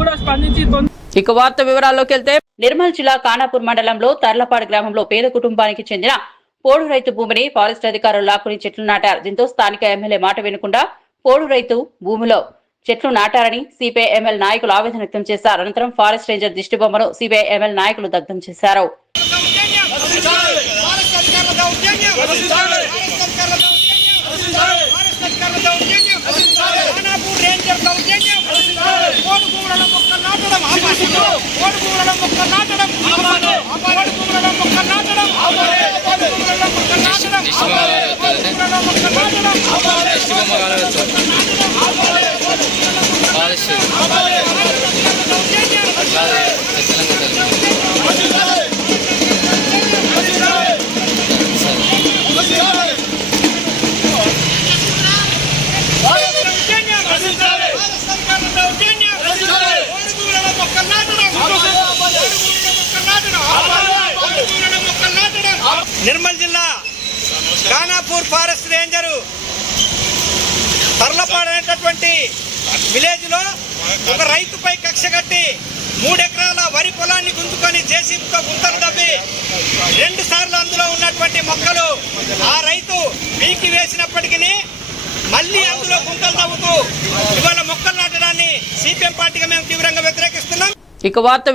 కూడా స్పందించి ఇక వార్త వివరాల్లోకి వెళ్తే నిర్మల్ జిల్లా ఖానాపూర్ మండలంలో తర్లపాడు గ్రామంలో పేద కుటుంబానికి చెందిన పోడు రైతు భూమిని ఫారెస్ట్ అధికారులు లాక్కుని చెట్లు నాటారు. దీంతో స్థానిక ఎమ్మెల్యే మాట వినకుండా పోడు రైతు భూమిలో చెట్లు నాటారని సిపిఐ ఎంఎల్ నాయకులు ఆవేదన వ్యక్తం చేశారు. అనంతరం ఫారెస్ట్ రేంజర్ దిష్టిబొమ్మను సిపిఐ ఎంఎల్ నాయకులు దగ్ధం చేశారు. నిర్మల్ జిల్లా ఖానాపూర్ ఫారెస్ట్ రేంజరు తర్లపాడు అనేటటువంటి విలేజ్ లో ఒక రైతుపై కక్ష కట్టి 3 ఎకరాల వరి పొలాన్ని గుంజుకొని జేసీబీతో గుంతలు తవ్వి 2 సార్లు అందులో ఉన్నటువంటి మొక్కలు ఆ రైతు పీకి వేసినప్పటికీ మళ్ళీ అందులో గుంతలు తవ్వుతూ ఇవాళ మొక్కలు నాటడాన్ని సిపిఎం పార్టీగా మేము తీవ్రంగా వ్యతిరేకిస్తున్నాం. ఇక వార్త